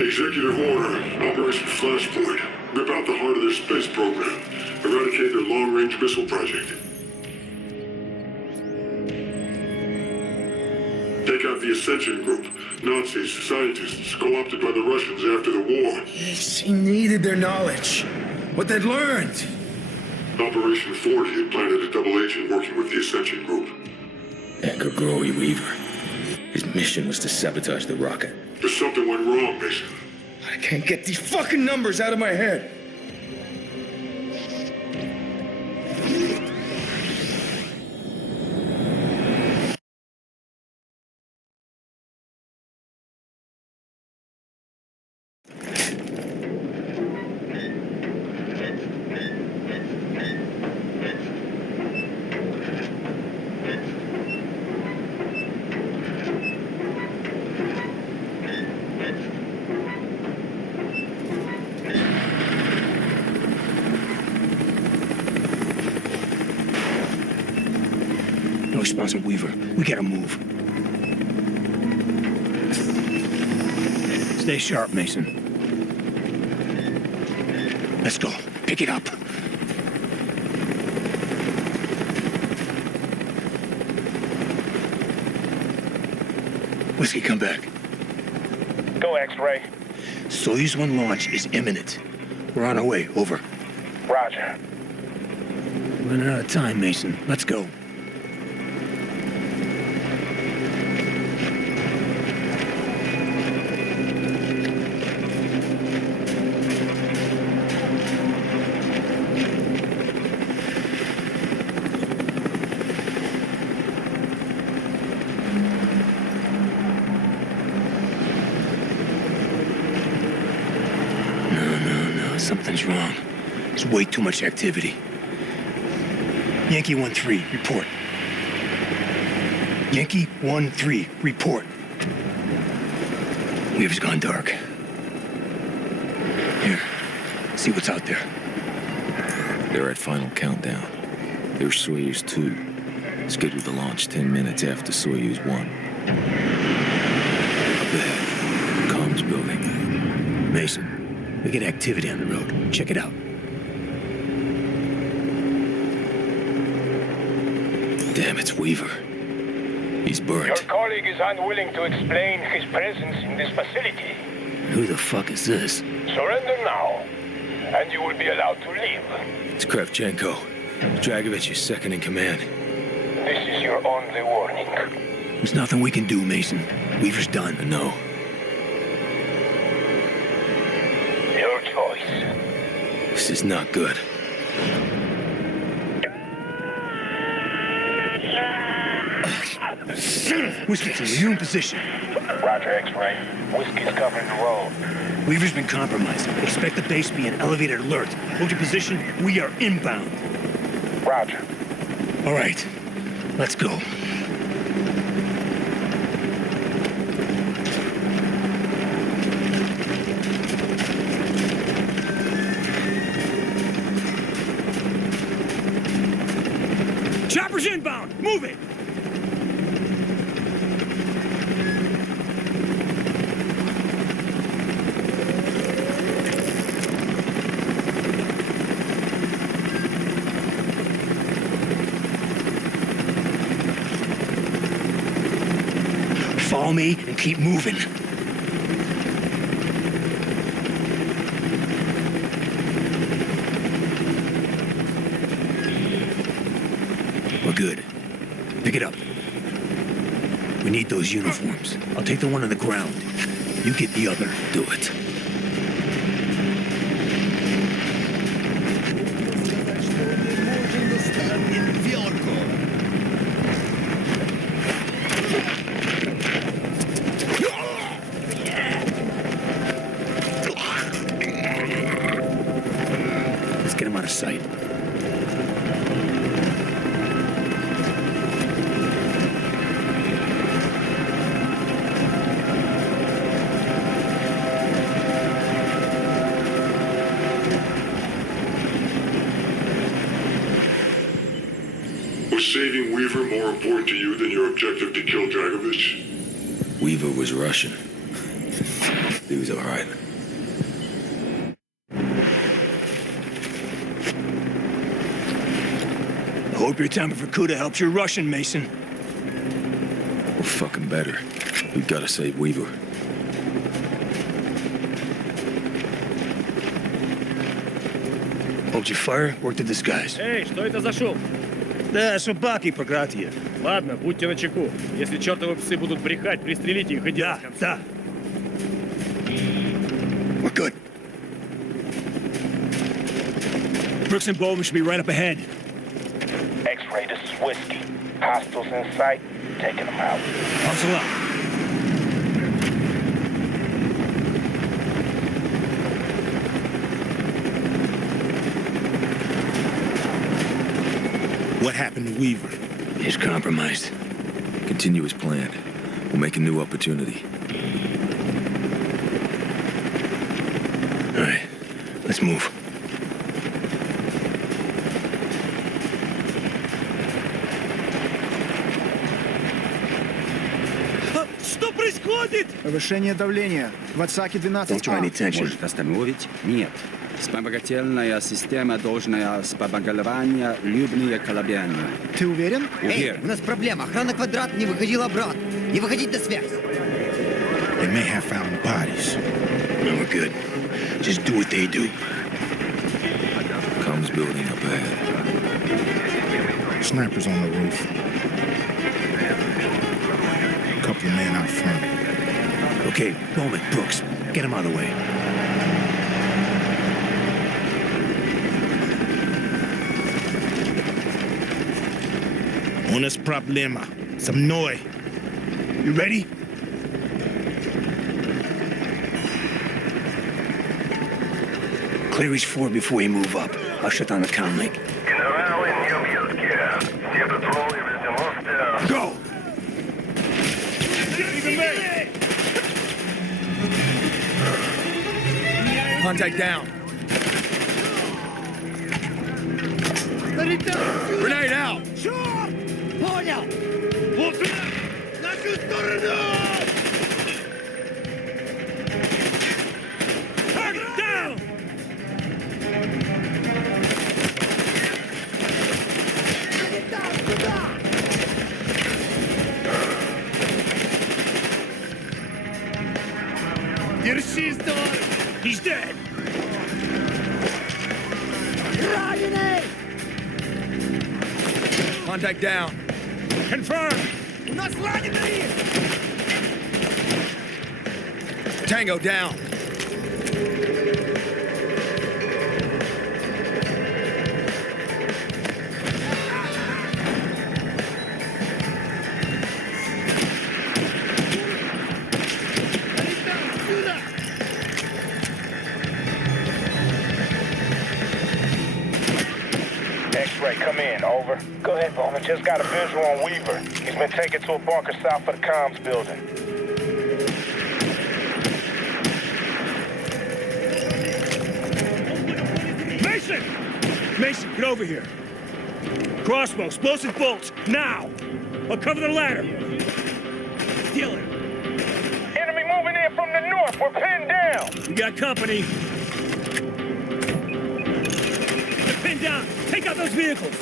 Executive Order, Operation Flashpoint. Rip out the heart of their space program. Eradicate their long-range missile project. Take out the Ascension Group. Nazis, scientists, co-opted by the Russians after the war. Yes, he needed their knowledge. What they'd learned. Operation Ford had planted a double agent working with the Ascension Group. Edgar Growy Weaver. His mission was to sabotage the rocket. But something went wrong, Mason. I can't get these fucking numbers out of my head. No response from Weaver. We gotta move. Stay sharp, Mason. Let's go. Pick it up. Whiskey, come back. Go, X-Ray. Soyuz 1 launch is imminent. We're on our way. Over. Roger. Running out of time, Mason. Let's go. Something's wrong. There's way too much activity. Yankee 1-3, report. Yankee 1-3, report. Weaver's gone dark. Here, see what's out there. They're at final countdown. There's Soyuz 2, scheduled to launch 10 minutes after Soyuz 1. Up ahead, comms building. Mason. We get activity on the road. Check it out. Damn, it's Weaver. He's burnt. Your colleague is unwilling to explain his presence in this facility. Who the fuck is this? Surrender now, and you will be allowed to leave. It's Kravchenko. Dragovich is second in command. This is your only warning. There's nothing we can do, Mason. Weaver's done. I know. Your choice. This is not good. Whiskey, you're in position. Roger, X-Ray. Whiskey's covering the road. Weaver's been compromised. Expect the base to be an elevated alert. Hold your position. We are inbound. Roger. All right. Let's go. Chopper's inbound! Move it! Follow me and keep moving. We're good. Pick it up. We need those uniforms. I'll take the one on the ground. You get the other. Do it. Let's get him out of sight. Was saving Weaver more important to you than your objective to kill Dragovich? Weaver was Russian. Dude's all right. I hope your time for Kuda helps your Russian, Mason. We're fucking better. We gotta save Weaver. Hold your fire, work the disguise. Эй, что это за шум? Да, собаки проклятые. Ладно, будьте начеку. Если чертовы псы будут брехать, пристрелите их и дело Да, с концом. да. We're good. Brooks and Bowman should be right up ahead. X-ray, this is Whiskey. Hostiles in sight, taking them out. Hustle up. What happened to Weaver? He's compromised. Continue as planned. We'll make a new opportunity. All right, let's move. Что происходит? Повышение давления. В Ватсаке Don't 12А. draw any attention. Может остановить? Нет. Вспомогательная система должна вспомогательная любые колебания. Ты уверен? Уверен. У нас проблема. Охрана Квадрат не выходила обратно. Не выходить на связь. They may have found the bodies. No, we're good. Just do what they do. Comms building up ahead. Snipers on the roof. Couple of men out front. Okay, Bowman, Brooks, get him out of the way. У нас проблема. Со мной. You ready? Clear each floor before you move up. I'll shut down the comm link. Go! Contact down. Grenade out. Понял! Target down! Держись, товарищ! He's dead! Contact down. Confirm! У нас раненые! Tango down. X-ray, come in, over. Go ahead, Bowman. Just got a visual on Weaver. He's been taken to a bunker south of the comms building. Mason! Mason, get over here. Crossbow, explosive bolts, now! I'll cover the ladder. Steal it. Enemy moving in from the north. We're pinned down. We got company. They're pinned down. Take out those vehicles.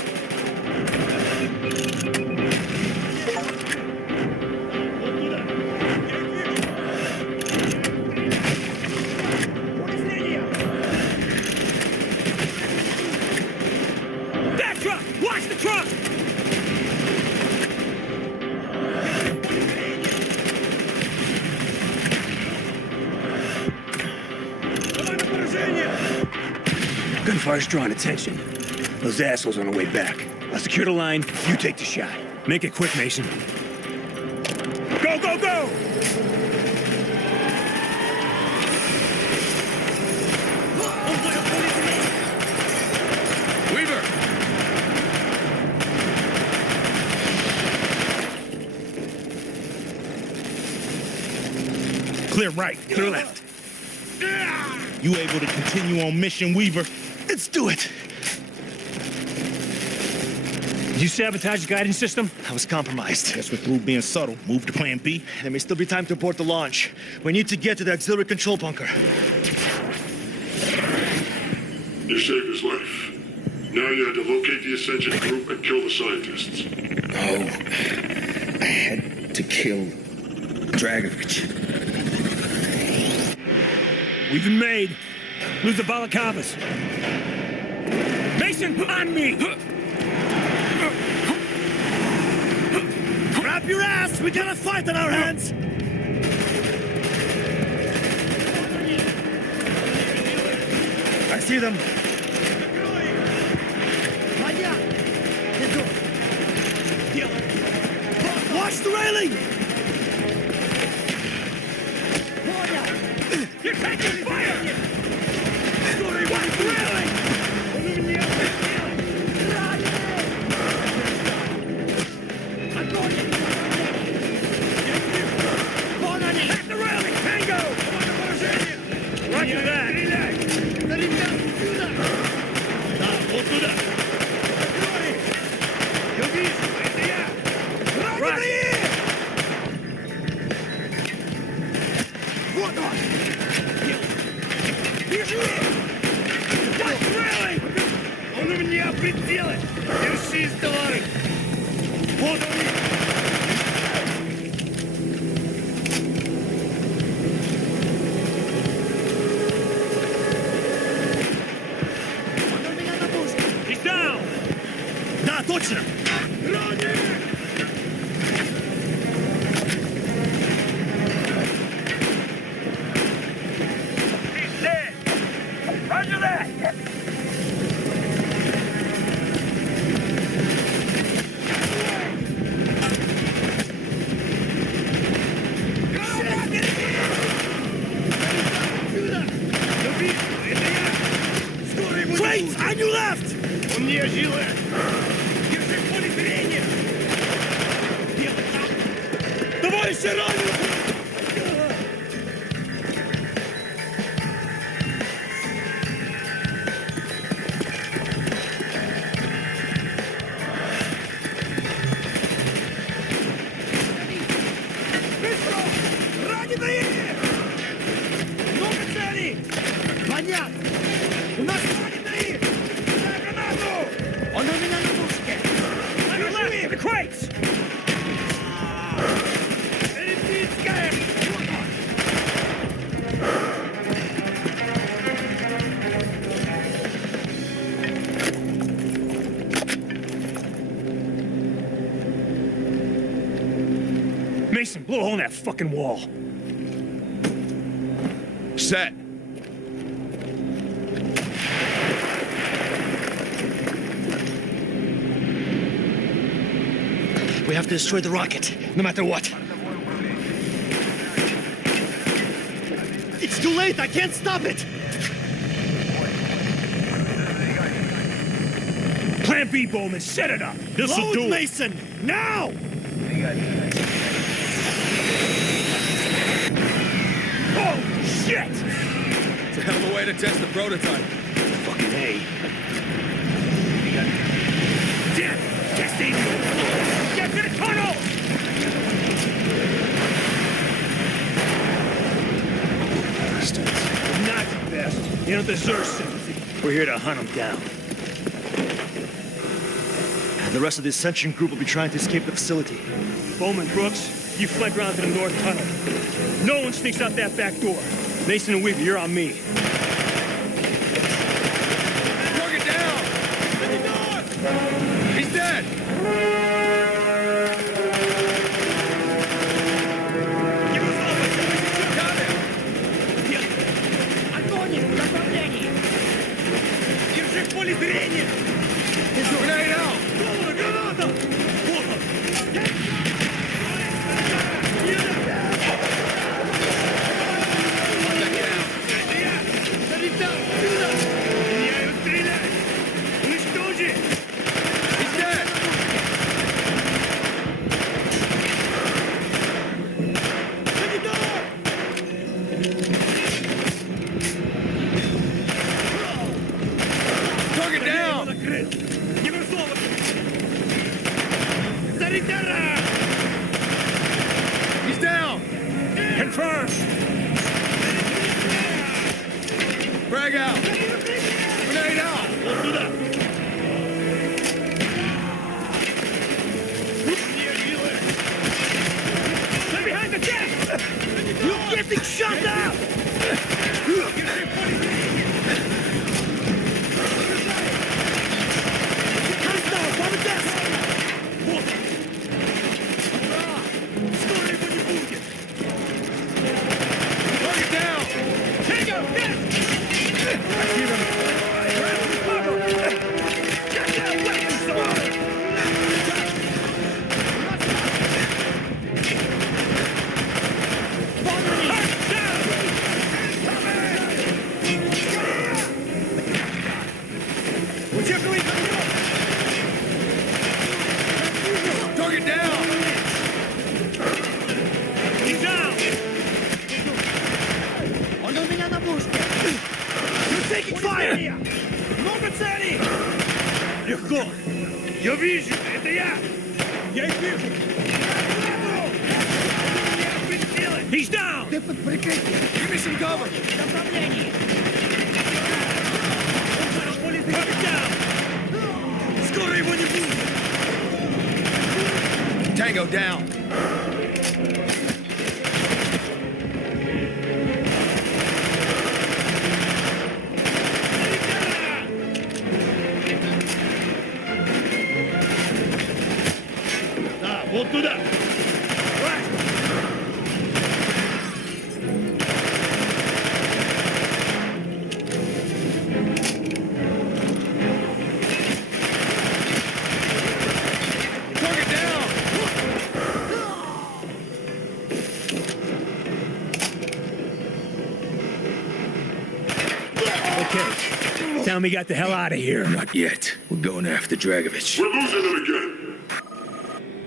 That truck! Watch the truck! Gunfire's drawing attention. Those assholes on the way back. I'll secure the line, you take the shot. Make it quick, Mason. Go, go, go! Weaver! Clear right. Clear left. You able to continue on mission, Weaver? Let's do it. Did you sabotage the guidance system? I was compromised. Guess we're through being subtle. Move to plan B. There may still be time to abort the launch. We need to get to the auxiliary control bunker. You saved his life. Now you had to locate the Ascension group and kill the scientists. No. I had to kill Dragovich. We've been made. Lose the Balaclavas. Mason, on me! Grab your ass! We got a fight on our hands! I see them. Watch the railing! You're taking fire! Story, watch the railing! Back the railing! Tango! Roger that! Он у меня пределы! Держись, товарищ! Вот он! He's down! Да, точно! He's dead. Roger that. Crates, on your left! Он не жилет! Держи в поле зрения! Товарищи ранены! Быстро! Раненые! Много целей! Понятно! У нас раненые! Дай гранату! Он у меня на мушке! Держи! The crates! Перепискаем! Mason, blow a hole in that fucking wall. Set. We have to destroy the rocket, no matter what. It's too late. I can't stop it. Plan B, Bowman, set it up. This'll Load, do it. Mason, now! Oh, shit! It's a hell of a way to test the prototype. Fucking A. Damn! Testing! Get to the tunnel! Not the best. They don't deserve sympathy. We're here to hunt them down. The rest of the Ascension group will be trying to escape the facility. Bowman, Brooks, you flank around to the north tunnel. No one sneaks out that back door. Mason and Weaver, you're on me. Target down! He's dead! Got him! Держи в поле зрения! Grenade out! Граната! Вот он! Меняю стрелять! Уничтожи! He's dead! Target down! Накрыт! Не высовывайся! Frag out! Grenade out! Вот туда. They're behind the desk! You're getting shot down! Hostiles on the desk! Вот! Скоро его не будет! Target down! Tango, desk! I see them! Grab the cover! Get that weapon, son! Target down! He's down! Он у меня на мушке. You're taking fire! Много целей! Легко! Я вижу! Это я! Я их вижу! He's down! Ты под прикрытием. Give me some cover! Направление. Target down! Скоро его не будет! Tango down! Да, вот туда! Target down! Okay. Tell me got the hell out of here. Not yet. We're going after Dragovich. We're losing them again.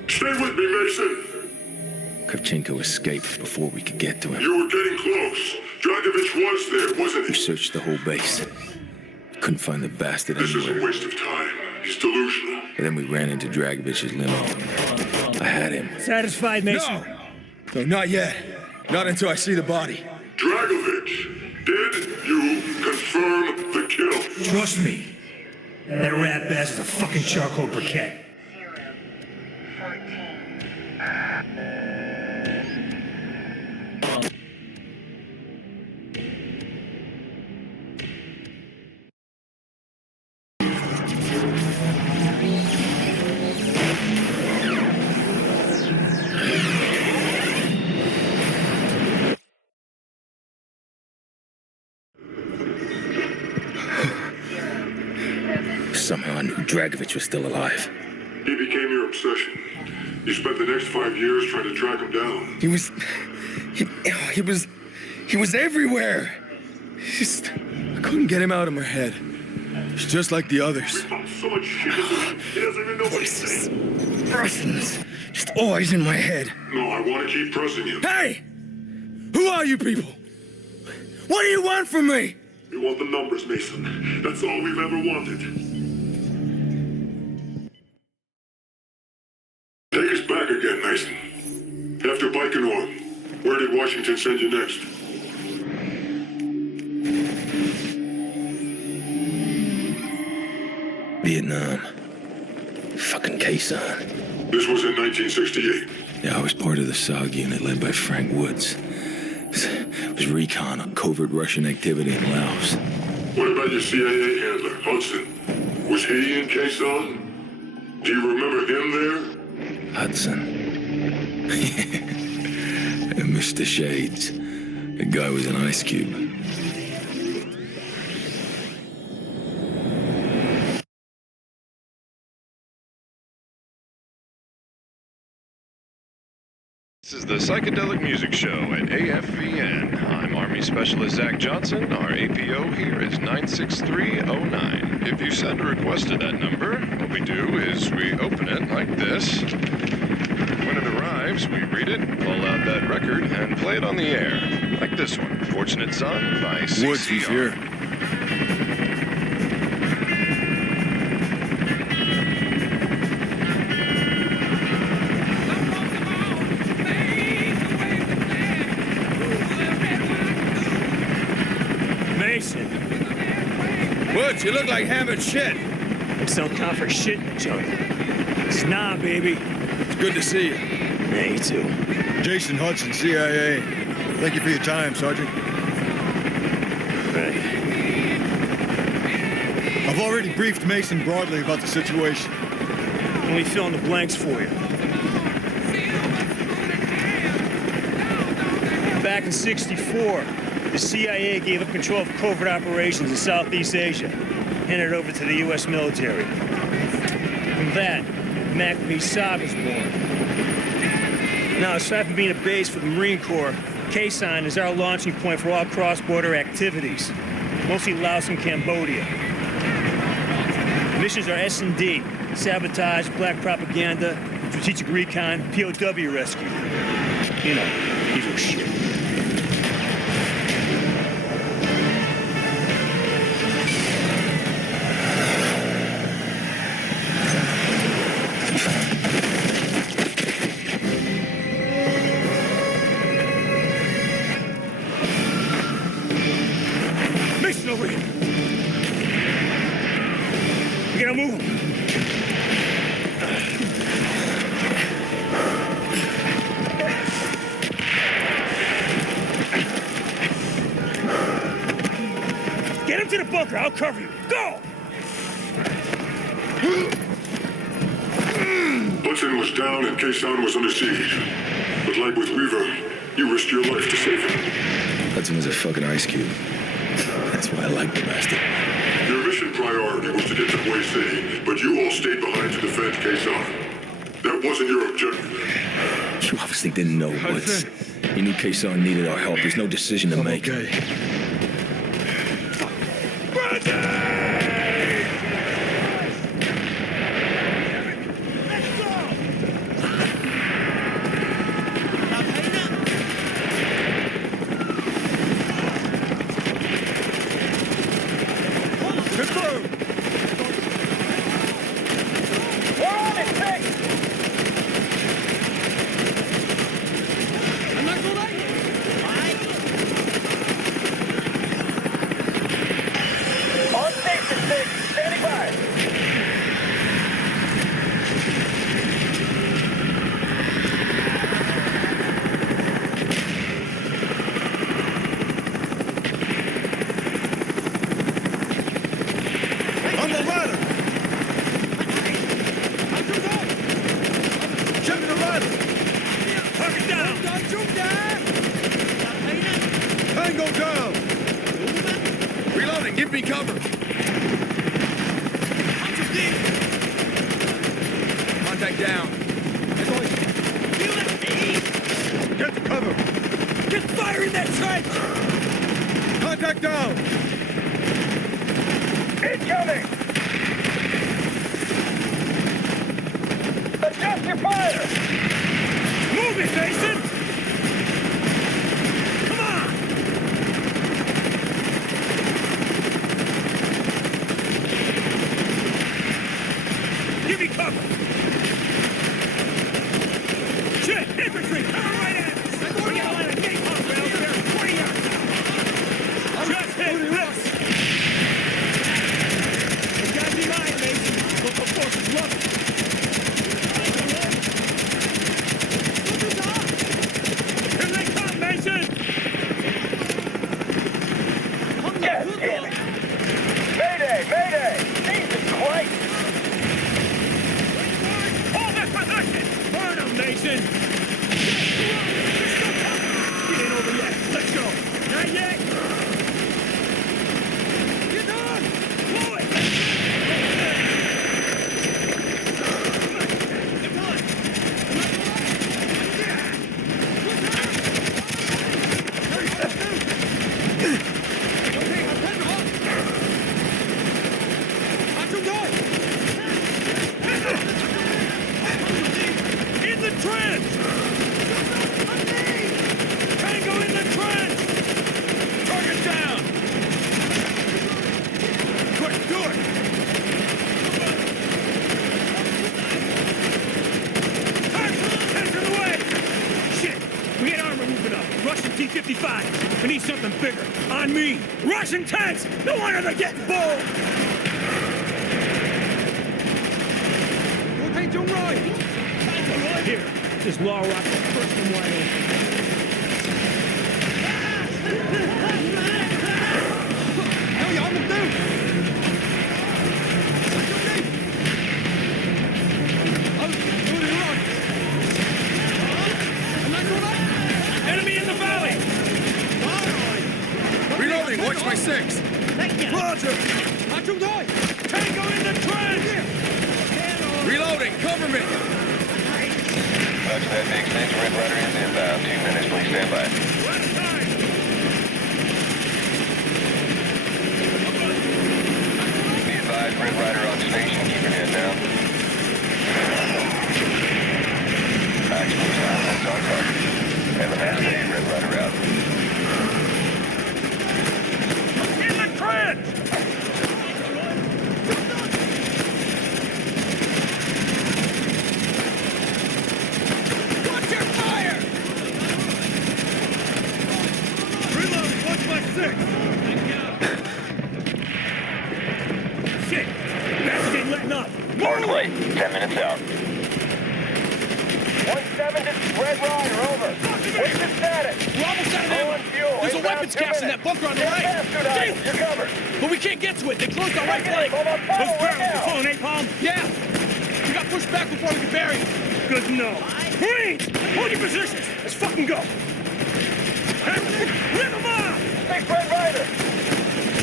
Stay with me, Mason. Kravchenko escaped before we could get to him. You were getting close. Dragovich was there, wasn't We he? searched the whole base. Couldn't find the bastard This is a anywhere. waste of time. He's delusional. And then we ran into Dragovich's limo. I had him. Satisfied, Mason? No! No, not yet. Not until I see the body. Dragovich, did you confirm the kill? Trust me. That rat bastard's a fucking charcoal briquette. Somehow I knew Dragovich was still alive. He became your obsession. You spent the next 5 years trying to track him down. He was everywhere. I couldn't get him out of my head. He's just like the others. We found so much shit. He doesn't even know what he's saying. Persons. Just always in my head. No, I want to keep pressing him. Hey! Who are you people? What do you want from me? We want the numbers, Mason. That's all we've ever wanted. Take us back again, Mason. After Baikonur, where did Washington send you next? Vietnam. Fucking Quezon. This was in 1968. Yeah, I was part of the SOG unit led by Frank Woods. It was recon on covert Russian activity in Laos. What about your CIA handler, Hudson? Was he in Quezon? Do you remember him there? Hudson. Mr. Shades. The guy was an ice cube. This is the Psychedelic Music Show at AFVN. I'm Army Specialist Zach Johnson. Our APO here is 96309. If you send a request to that number, what we do is we open it like this. When it arrives, we read it, pull out that record, and play it on the air. Like this one, Fortunate Son by CCR. Woods, he's here. Mason, Toots, you look like hammered shit. Like some kind for shit in each other. It's nah, baby. It's good to see you. Yeah, you too. Jason Hudson, CIA. Thank you for your time, Sergeant. Right. I've already briefed Mason broadly about the situation. Let me fill in the blanks for you. Back in '64, the CIA gave up control of covert operations in Southeast Asia, handed it over to the U.S. military. From that, McNamee Saab was born. Now, aside from being a base for the Marine Corps, Khe is our launching point for all cross-border activities, mostly Laos and Cambodia. Missions are S&D, sabotage, black propaganda, strategic recon, POW rescue. You know, evil shit. Mason over here. We gotta move him. Get him to the bunker. I'll cover you. Go! Hudson was down and Khe-Sanh was under siege. But like with Weaver, you risked your life to save him. Hudson was a fucking ice cube. That's why I like the bastard. Your mission priority was to get to Hue City, but you all stayed behind to defend Khe-Sanh. That wasn't your objective. You obviously didn't know Woods. You knew Khe-Sanh needed our help. There's no decision to make. Okay. Tango down! Reloading, give me cover! Contact down. Get to cover! Get fire in that trench! Contact down! Incoming! Adjust your fire! Move it, Mason! Come on! Give me cover! Shit! Infantry! Cover right at us! We got a line of napalm rails there! 20 yards! Just hit this! You gotta be mine, Mason! Local forces love it! Here they come, Mason! Yes, damn it! Mayday! Mayday! Jesus Christ! Hold that position! Burn them, Mason! It ain't over yet. Let's go. Not yet. Get on! Blow it! In the trench! Tango in the trench! Target down! Quick, do it! Tanks in the way! Shit! We had armor moving up. Russian T-55. We need something bigger. On me. Russian tanks. No wonder they're getting bold. Here. This law rock will burst them wide open. Enemy in the valley! Reloading, watch my six. Roger! Tango in the trench! Reloading, cover me. Roger that, Big Six. Red Rider is inbound. 2 minutes, please stand by. Be advised, Red Rider on station. Keep your head down. Max moves on. That's on target. Have a nice day, Red Rider out. In the trench! Watch your fire! Reload, watch my six! Shit! Bastards ain't letting up! Hard play. 10 minutes out. 1-7, this is Red Rider, over. What's the status? We're almost out of Low ammo. on fuel. There's a Inbound weapons 2 cache in minutes. that bunker on the Get right. faster, Dave. You're covered. But we can't get to it. They closed our right flank. Hold on, Those follow right barrels are now. full, napalm! Yeah. We got pushed back before we could bury it. Good to know. Marines! Hold your positions! Let's fucking go! Rip them off! Big Red Rider.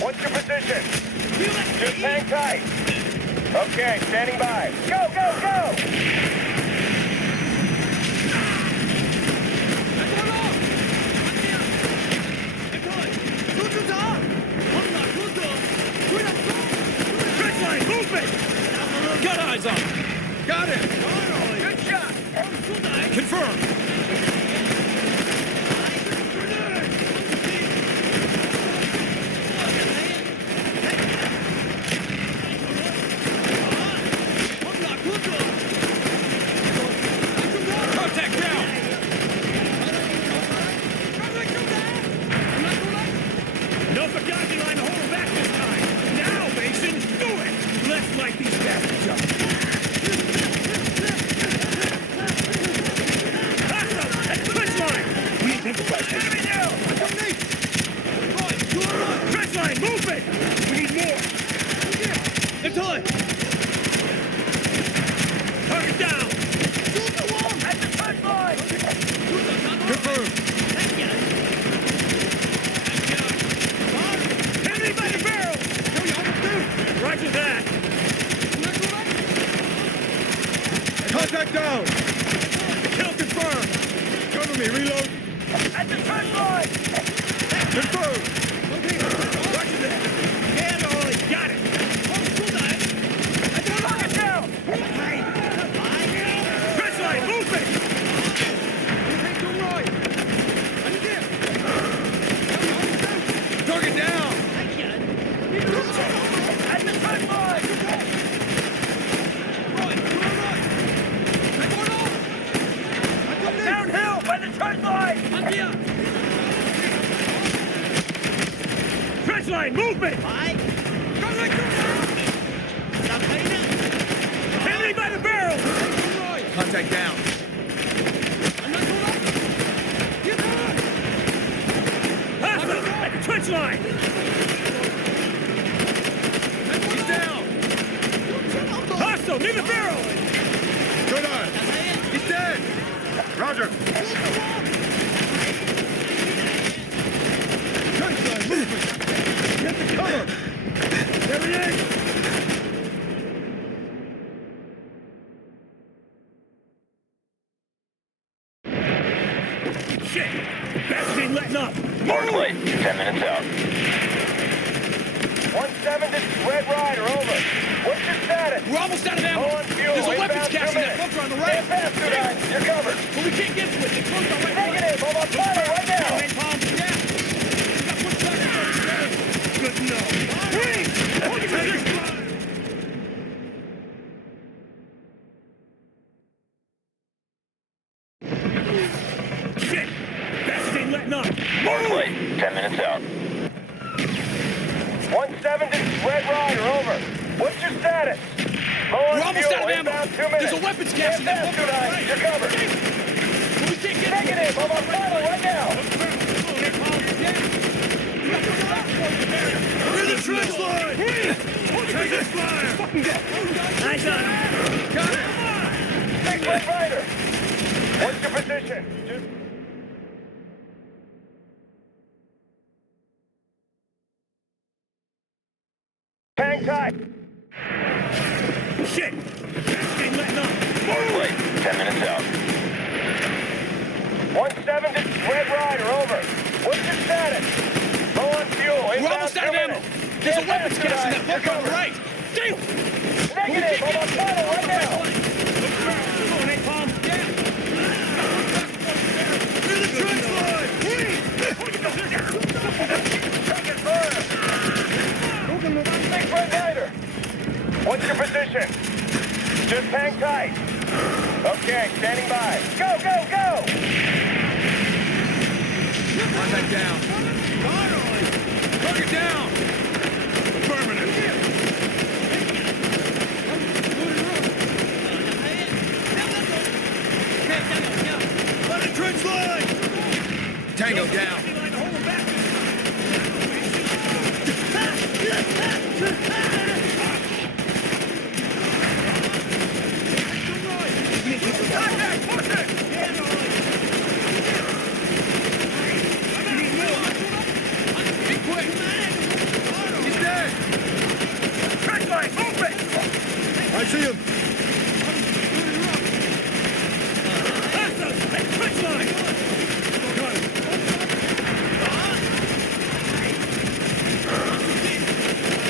What's your position? Just hang tight. Okay, standing by. Go, go, go! Trench line, movement! Got eyes on him. Got it. Good shot. Confirmed. Contact down. No Fugazi line to hold them back this time! Now, Mason, do it! Let's light these bastards up! Hostile! At the trench line! We need improvised. Enemy down! Trench line, movement! We need more! Target down! At the trench line. Confirmed. Enemy by the barrel! Roger that! Contact down. Kill confirmed! Cover me, reload. At the trench line. Confirmed. Roger that! Got it! Target down. Trench line, movement! Target down. At the trench line. Downhill by the trench line. Trench line, movement! Enemy by the barrel! Contact down. Hostile! At the trench line! He's down. Hostile! Near the barrel! Good on. He's dead. Roger. Get the cover! There it is! Shit! Bastards ain't letting up! Hard play. 10 minutes out. 1-7, this is Red Rider, over. What's your status? We're almost out of ammo. Low on fuel. There's a weapons Inbound 2 cache in that minutes. bunker on the Get right. faster, guys. You're covered. But we can't get to it. They closed our right flank. Negative. Hold on fire right now. Napalm! Yeah. We got pushed back before we could bury it. Good to know. Marines! Hold your position! Shit! Bastards ain't letting up! Hard play. 10 minutes out. 1-7 to Red Rider, over. What's your status? Low on We're almost fuel, out of ammo. inbound 2 minutes. There's a weapons cache in that Stand bunker fast, on the right. You're covered. We can't get Negative, I'm on final right now. We're the trench line! Take this fire! Nice on him. Got it! Take Red Rider. What's your position? Hang tight. Shit! Ain't letting up. Wait, 10 minutes out. 1-7 to Red Rider, over. What's your status? Low on fuel, We're inbound almost 2 out of ammo. minutes. There's a Stand weapons fast, cache in that tonight. bunker on the right. Damn! Negative, I'm on final right now. Come on, Napalm. We're the trench line! Taking fire. Take Red Rider. What's your position? Just hang tight. Okay, standing by. Go, go, go! Contact down. Target down. Trench line! Tango down. I see him! Trench line!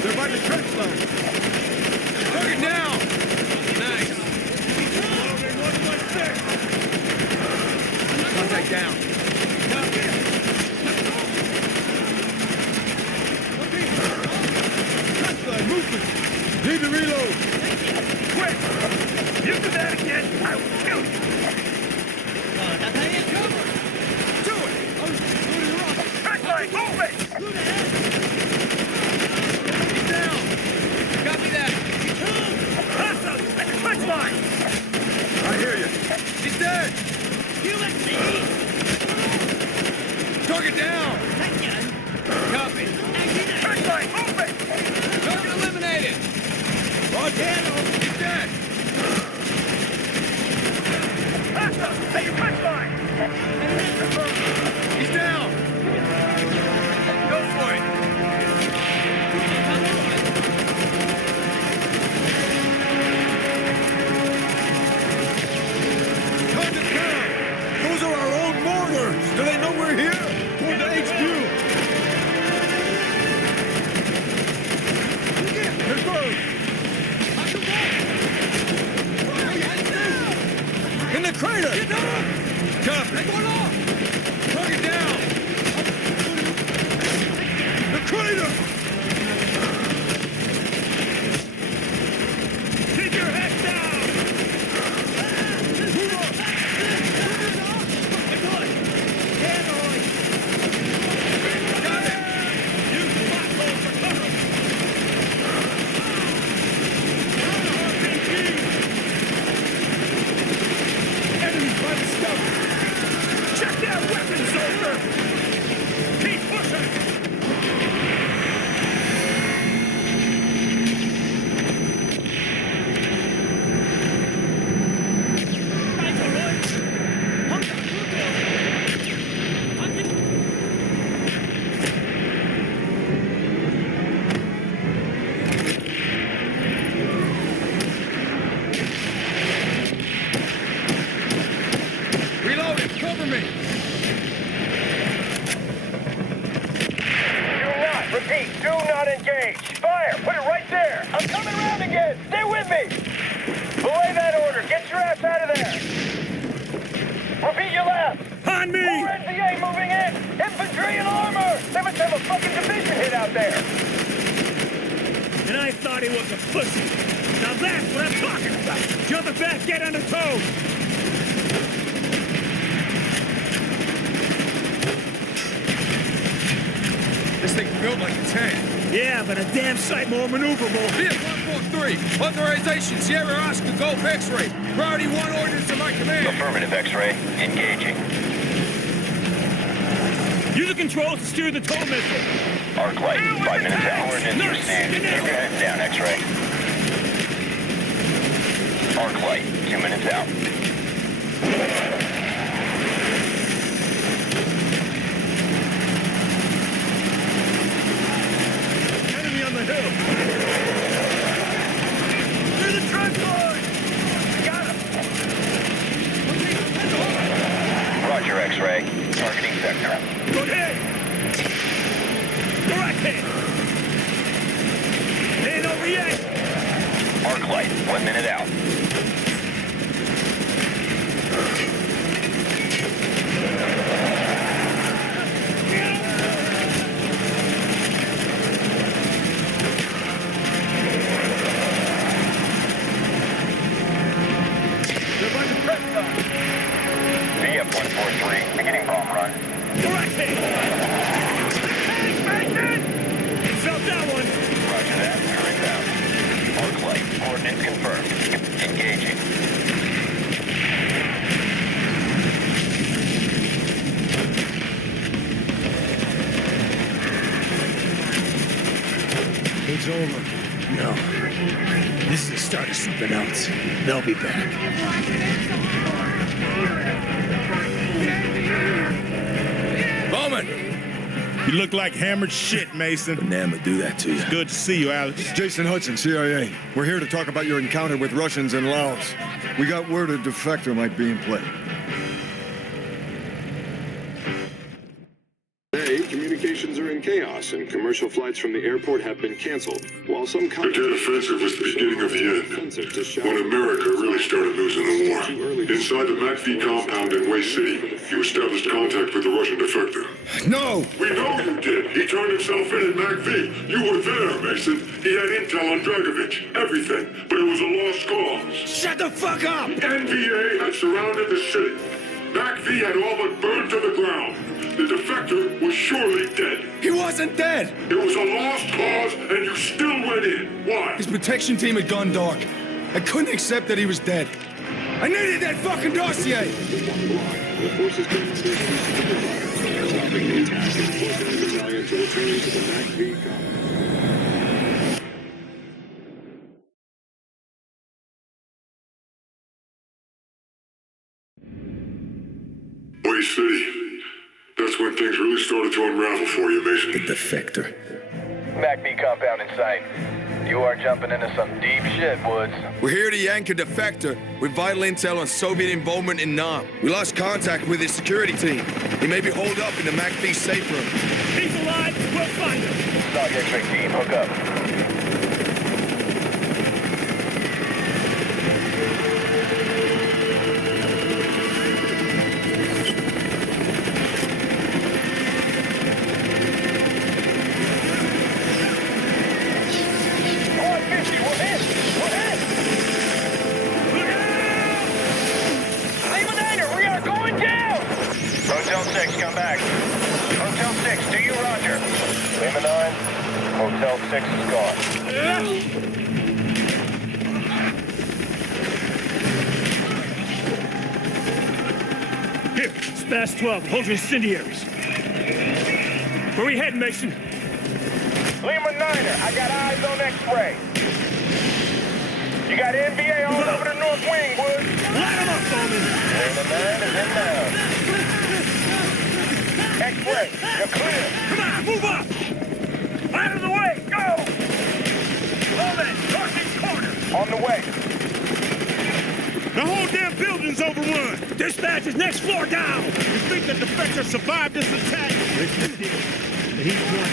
They're by the trench line. Target down. Nice. Contact down. Trench line, movement. Need to reload. Quick! You do that again, I will kill you! Do it! Trench line, move it! Down! Copy that! Hostiles at the trench line! I hear you. He's dead. Target down. Copy. Trench line, move it! Target eliminated. Roger. He's dead. Hostiles at your trench line! He's down. Go for it. Target down. Those are our own mortars. Do they know we're here? Toward the HQ. Confirmed. In the crater. Copy. Target down. The crater. Keep your head down! Move up. Got it. Use the foxhole for cover! Enemies by the scout. Check that weapon, soldier! Keep pushing! Reloading. Cover me. Do not, repeat, do not engage. Fire, put it right there. I'm coming around again. Stay with me. Belay that order. Get your ass out of there. Repeat your left. On me! More NVA moving in. Infantry and armor. They must have a fucking division hit out there. And I thought he was a pussy. Now that's what I'm talking about. Jump it back, get on the toes. This thing's built like a tank. Yeah, but a damn sight more maneuverable. BF-143, authorization, Sierra Oscar, Golf X-ray. Priority 1 orders to my command. Affirmative, X-ray. Engaging. Use the controls to steer the tow missile. Arc light. 5 minutes out. Coordinates received. Keep your head down, X-ray. Arc light. 2 minutes out. Enemy on the hill. Near the truck line. Got him. Roger, X-ray. Targeting sector. Good hit. Direct hit. They ain't over yet. Arc light. 1 minute out. VF-143, beginning bomb run. Direct hit. Felt that one. Roger that, we're inbound. Arc light, coordinates confirmed. Engaging. It's over. No. This is the start of something else. They'll be back. Bowman! You look like hammered shit, Mason. Never do that to you. Good to see you, Alex. Jason Hudson, CIA. We're here to talk about your encounter with Russians in Laos. We got word a defector might be in play. Today, communications are in chaos, and commercial flights from the airport have been canceled. While some The Tet Offensive was the beginning of the end, when America really started losing the war. Inside the MACV compound in Way City, you established contact with the Russian defector. No! We know you did. He turned himself in at MACV. You were there, Mason. He had intel on Dragovich. Everything. But it was a lost cause. Shut the fuck up! NVA had surrounded the city. MACV had all but burned to the ground. The defector was surely dead. He wasn't dead! It was a lost cause, and you still went in. Why? His protection team had gone dark. I couldn't accept that he was dead. I needed that fucking dossier! The forces came under stopping the attack and forcing the battalion to return to the MACV compound. Way City. That's when things really started to unravel for you, Mason. The defector. MACV compound in sight. You are jumping into some deep shit, Woods. We're here to yank a defector with vital intel on Soviet involvement in Nam. We lost contact with his security team. He may be holed up in the MACV safe room. He's alive. We'll find him. Dog X-ray team, hook up. Hotel 6, come back. Hotel 6, do you roger? Lima 9, Hotel 6 is gone. Here, Spass 12, hold your incendiaries. Where we heading, Mason? Lima 9er, I got eyes on X-ray. You got NVA all over the north wing, Woods. Light him up, Bowman. Lima 9 is inbound. X-ray, you're clear. Come on, move up. Out of the way, go. Bowman, northeast corner. On the way. The whole damn building's overrun. Dispatch is next floor down. You think the defector survived this attack? He's one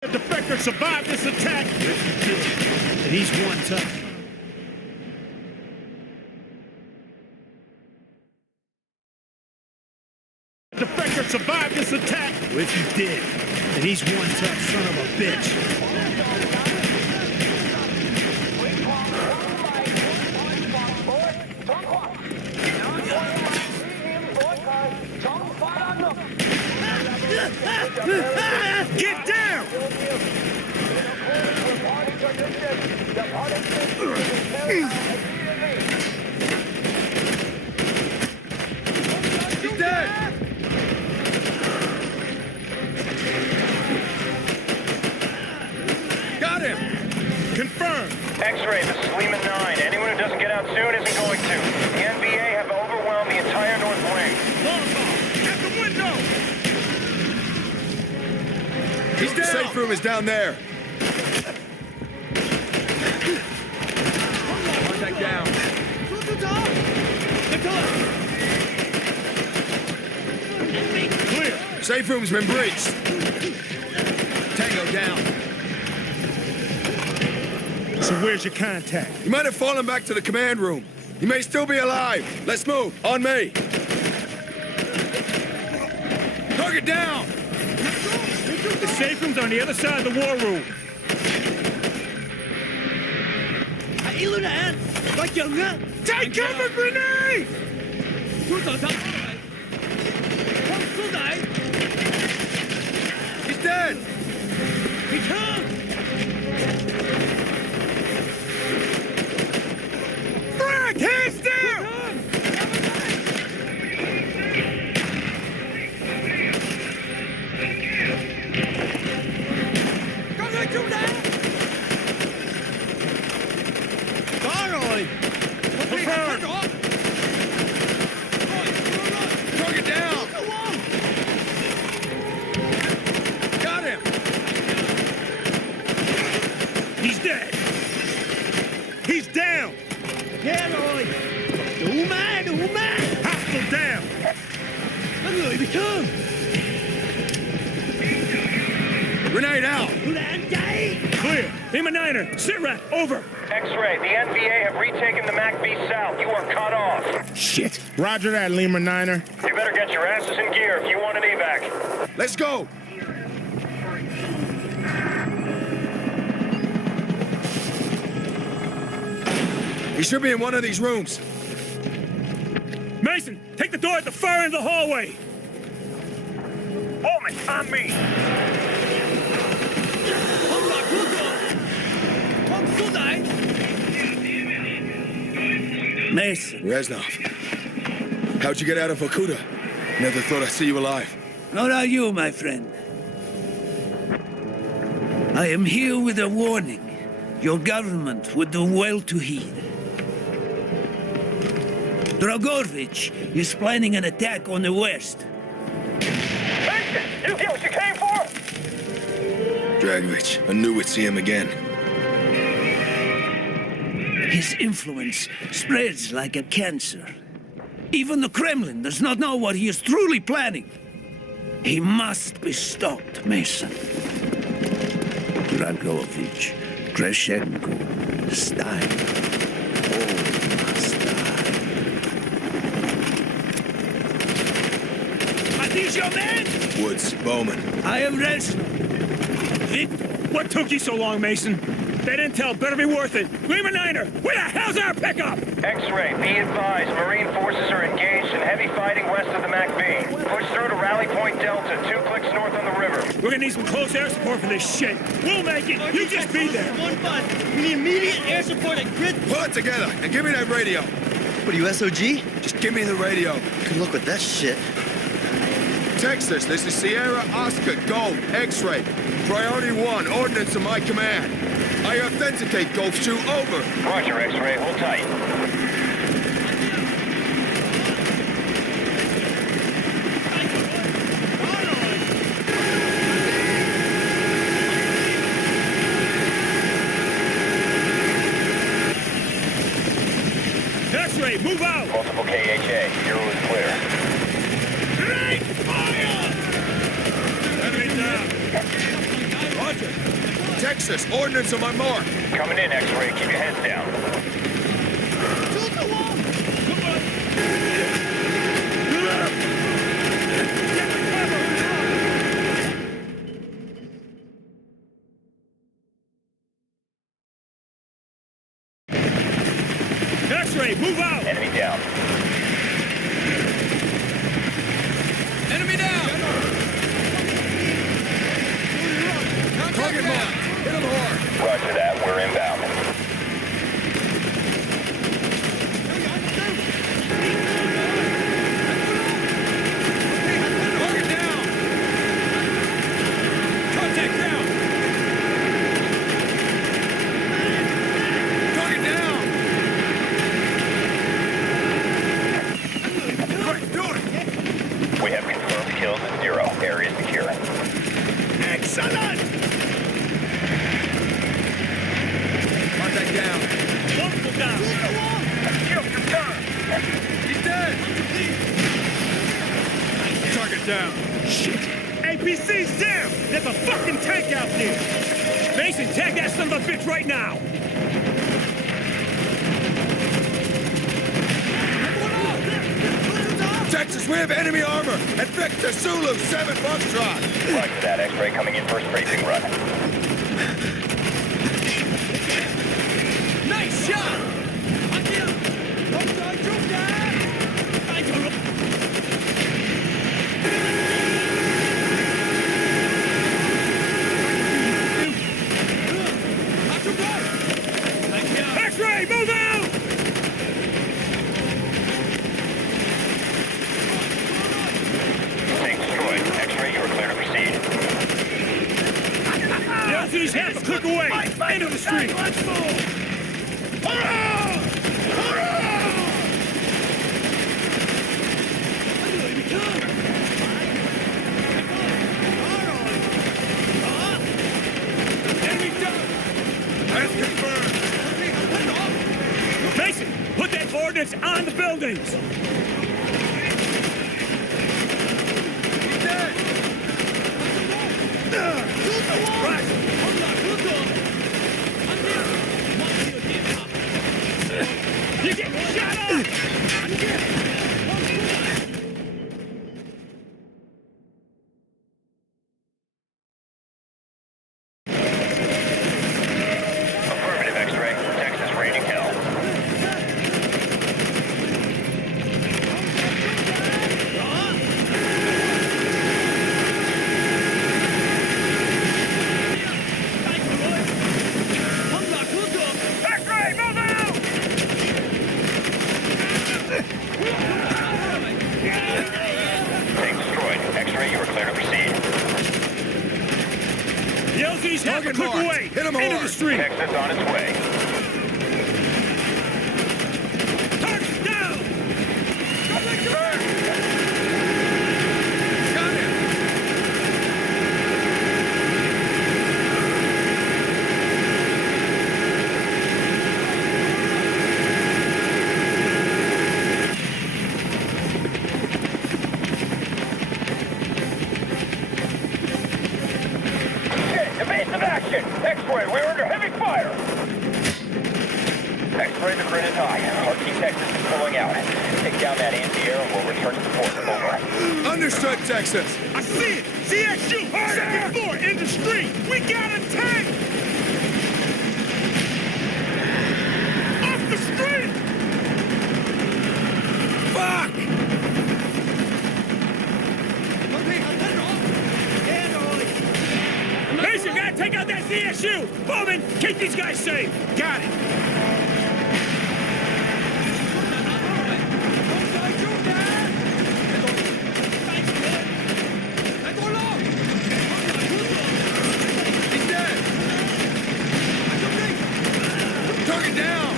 The defector survived this attack. He's one tough. The defector survived this attack. Well, if you did, then he's one tough son of a bitch. Get down! He's dead! Got him! Confirmed. X-ray, this is Lehman 9. Anyone who doesn't get out soon isn't going to. The NBA have overwhelmed the entire north wing. Molotov! At the window! He's down! The safe room is down there. Contact down. Clear. Safe room's been breached. Tango down. So where's your contact? He might have fallen back to the command room. He may still be alive. Let's move. On me. Target down! The safe room's on the other side of the war room. Take cover, grenade! He's dead! Frank, hands down! Target down! Got him! He's dead. He's down. Hostile down. Grenade out! Clear. Lehman Niner, sit rep, over. X-ray, the NBA have retaken the MACV South. You are cut off. Shit. Roger that, Lima Niner. You better get your asses in gear if you want an evac. Let's go! He should be in one of these rooms. Mason, take the door at the far end of the hallway. Holman, on me. Mason. Reznov. How'd you get out of Vorkuta? Never thought I'd see you alive. Nor are you, my friend. I am here with a warning. Your government would do well to heed. Dragovich is planning an attack on the west. Mason, you get what you came for? Dragovich, I knew we'd see him again. His influence spreads like a cancer. Even the Kremlin does not know what he is truly planning. He must be stopped, Mason. Dragovich, Kreshenko, Stein, all must die. Are these your men? Woods, Bowman. I am Reznov. Victor, what took you so long, Mason? That intel better be worth it. Lehman Niner, where the hell's our pickup? X-ray, be advised, Marine forces are engaged in heavy fighting west of the MACV. Push through to Rally Point Delta, 2 clicks north on the river. We're gonna need some close air support for this shit. We'll make it. You just be there. We need immediate air support at grid. Pull it together and give me that radio. What are you, SOG? Just give me the radio. Good luck with that shit. Texas, this is Sierra Oscar Gold, X-ray. Priority 1, ordnance in my command. I authenticate Gulf 2, over. Roger, X-ray, hold tight. X-ray, move out. Multiple KHA, Hero is clear. Grenade fire! Enemy down. Roger. Texas, ordnance on my mark. Coming in, X-ray, keep your heads down. X-ray, move out. Enemy down. Enemy down! Salat! Contact down. Multiple down. Kill, confirmed. He's dead. Target down. Shit. APC's down. There's a fucking tank out there. Mason, tag that son of a bitch right now. Texas, we have enemy armor at Victor Zulu 7 Foxtrot. Roger that. X-ray coming in for a strafing run. Nice shot! X-ray, move out! Tank destroyed. X-ray, you are clear to proceed. The LZ's half a click away. Into the street. Let's move! Mason, put that ordnance on the buildings. You get shot up! Affirmative, X-ray. Texas raining hell. X-ray, move out! Tank destroyed. X-ray, you are clear to proceed. The LZ's half a Target click marked. away. Hit 'em Into hard. the street. Texas on its way. Target down! Evasive action! X-ray, we're under heavy fire! X-ray, the grid is high. RT Texas is pulling out. Take down that anti-air and we'll return to support. Over. Understood, Texas. I see it! CXU! Second floor, in the street! We got a tank! Off the street! Fuck! Mason, gotta take out that CSU! Bowman, keep these guys safe! Got it! He's dead. Target down.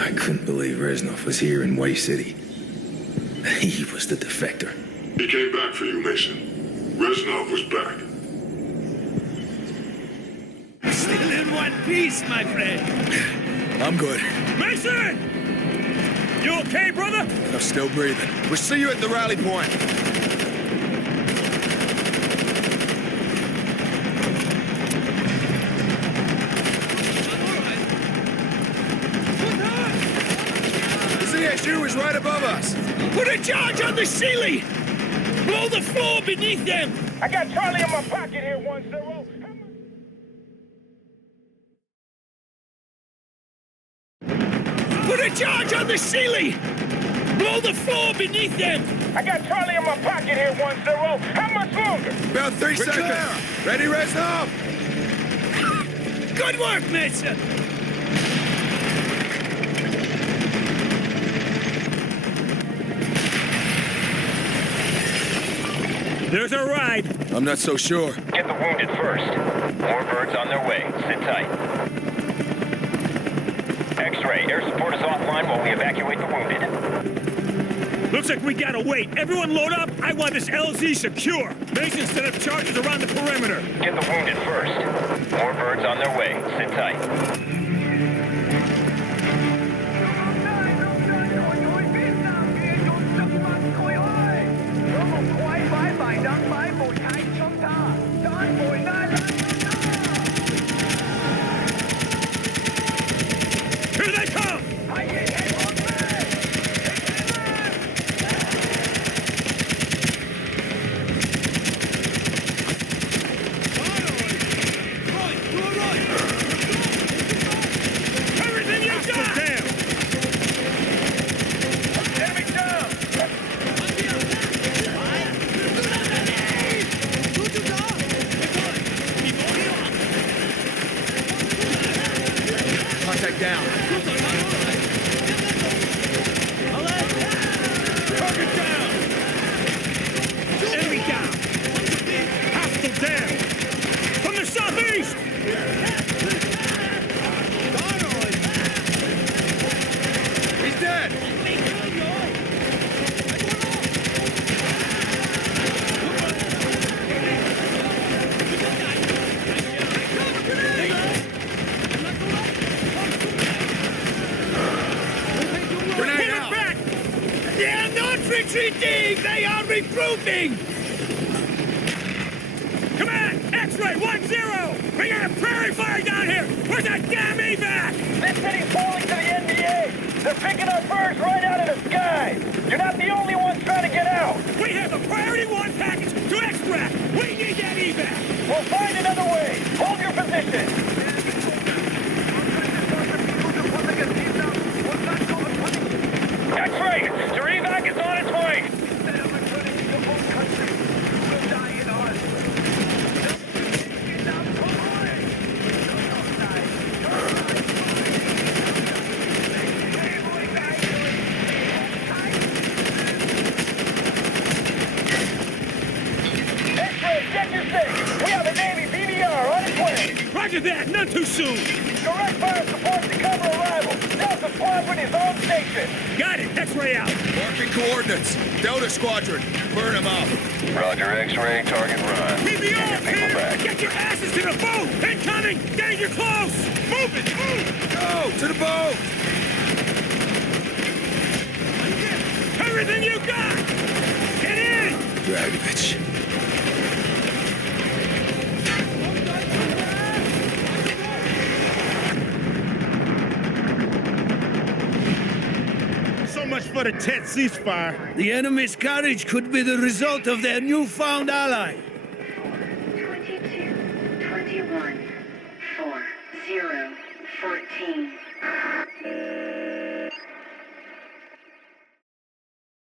I couldn't believe Reznov was here in Way City. He was the defector. He came back for you, Mason. Reznov was back. Still in one piece, my friend. I'm good. Mason! You okay, brother? I'm still breathing. We'll see you at the rally point. The CSU is right above us. Put a charge on the ceiling! Blow the floor beneath them! I got Charlie in my pocket here, 1-0. Put a charge on the ceiling! Blow the floor beneath them! I got Charlie in my pocket here, 1-0. How much longer? About 3 seconds. clear. Ready, Reznov? Good work, Mason! There's a ride. I'm not so sure. Get the wounded first. More birds on their way. Sit tight. X-Ray. Air support is offline while we evacuate the wounded. Looks like we gotta wait. Everyone load up. I want this LZ secure. Mason set up charges around the perimeter. Get the wounded first. More birds on their way. Sit tight. Here they come! Everything you got! Enemy down! Contact down. Target down! Enemy down! Hostile down! From the southeast! He's dead. Grenade Pull out. it back! They are not retreating! They are regrouping! Come on! X-ray 1-0! We got a prairie fire down here! Where's that damn evac? This city's falling to the NDA! They're picking up birds right out of the sky! You're not the only ones trying to get out! We have a priority 1 package to extract! We need that evac! We'll find another way! Hold your position! X-ray! Your evac is on its way! X-ray, check your six! We have a Navy BDR on its way! Roger that! Not too soon! Direct fire support to cover arrival! Delta Squadron is on station! Got it! X-ray out! Marking coordinates. Delta Squadron. Burn them out. Roger, X-ray, target run. PBR People here! back. Get your asses to the boat! Incoming! Danger close! Move it! Move! Go to the boat. Everything you got! Get in! Dragovich. So much for the tent ceasefire. The enemy's courage could be the result of their newfound ally. 22, 21, 4, 0, 14.